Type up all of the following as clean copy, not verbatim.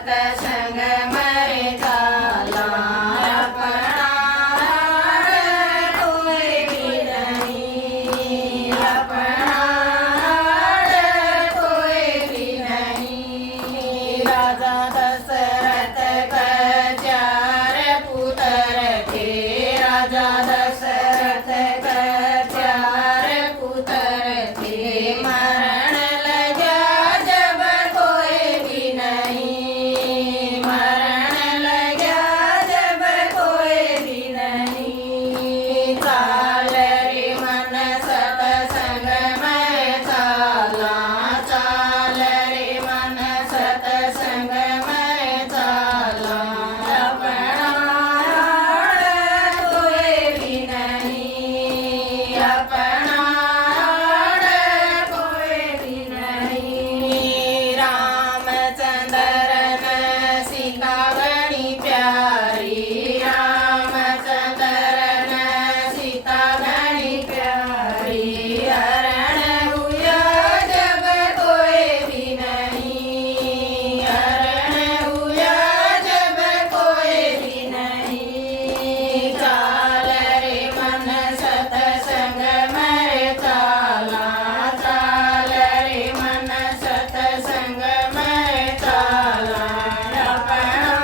सतसंग मरे चाला अपना कोई भी नहीं, अपना कोई भी नहीं। राजा दशरथ का चार पुत्र थे, राजा दशरथ का चार पुत्र थे। मरण लगा जब कोई भी नहीं, मरण लगा जब कोई भी नहीं। चाल रे मन सतसंग में चाला, चाल रे मन सतसंग में चाला। अपना कोई भी नहीं, अपना कोई भी नहीं। रामचंद्र न सीता बड़ी प्यारी, रामचंद्र न सीता बड़ी प्यारी। हरण हुआ जब कोई भी नहीं, हरण हुआ जब कोई भी नहीं। चाल रे मन सतसंग में चाला, चाल रे मन सतसंग में चाला। अपना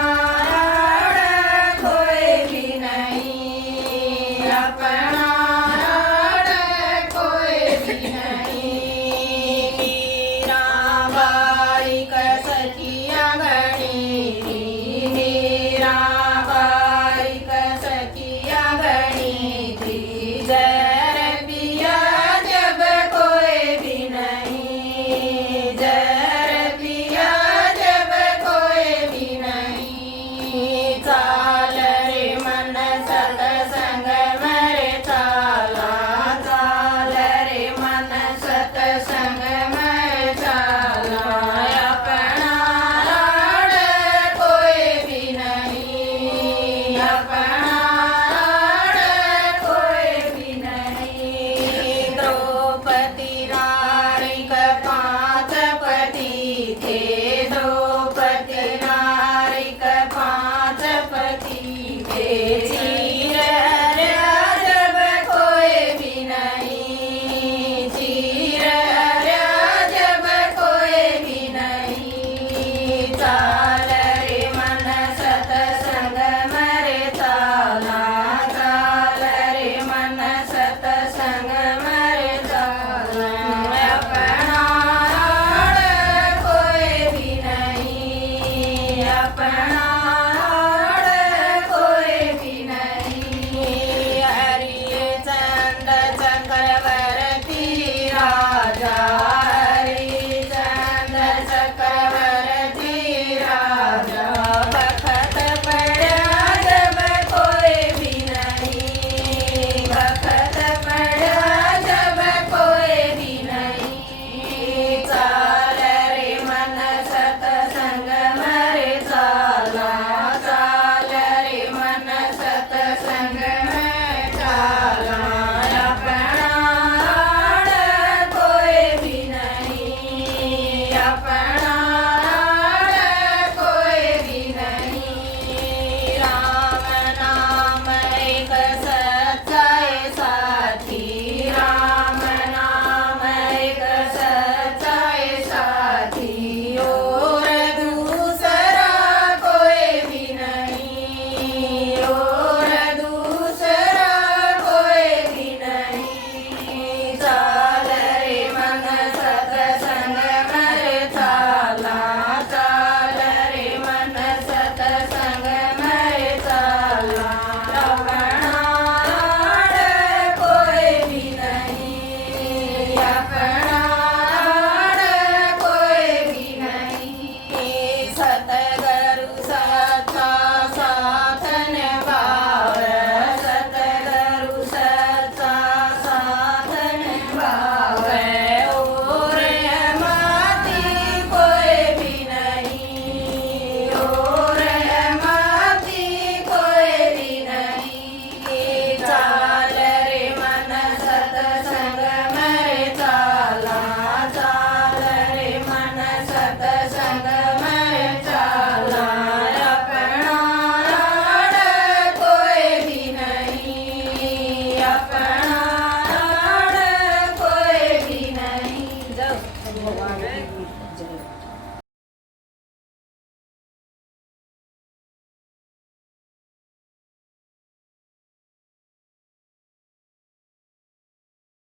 कोई भी नहीं, अपना कोई भी नहीं। मीराबाई का सखिया गणी, मीराबाई का सखिया गणी थी। जर पिया जब कोई भी नहीं, जर पिया जब कोई भी नहीं। चाल रे मन सतसंग मरे चाला, चाल रे मन सतसंग में चाला। अपना कोई भी नहीं, अपना कोई भी नहीं। द्रौपदी नारी का पांच पति थे, द्रौपदी नारी का पांच पति थे। चीर हरा जब कोई भी नहीं, चीर हरा जब कोई भी नहीं। चाल रे मन सतसंग मरे चाला, चाल रे मन सतसंग मरे चाला। अपना कोई भी नहीं, अपना कोई भी नहीं। हरिचंद चक्रवर्ती राजा, हरिचंद चक्रवर्ती राजा। बखत पड़ा जब कोई भी नहीं, बखत पड़ा जब कोई भी नहीं। चाल रे मन सतसंग मरे चाला, चाल रे मन सतसंग में चाला। अपना कोई भी नहीं, अपना कोई भी नहीं। राम नाम एक सच्चाई साथी, राम नाम एक सच्चाई साथी। और दूसरा कोई भी नहीं, और दूसरा कोई भी नहीं। चाल रे मन सतसंग मरे चाला, चाल रे मन सतसंग मरे चाला। अपना कोई भी नहीं, अपना कोई भी नहीं। सतगुरु सच्चा साथ निभावे, सतगुरु सच्चा साथ निभावे। और माती कोई भी नहीं,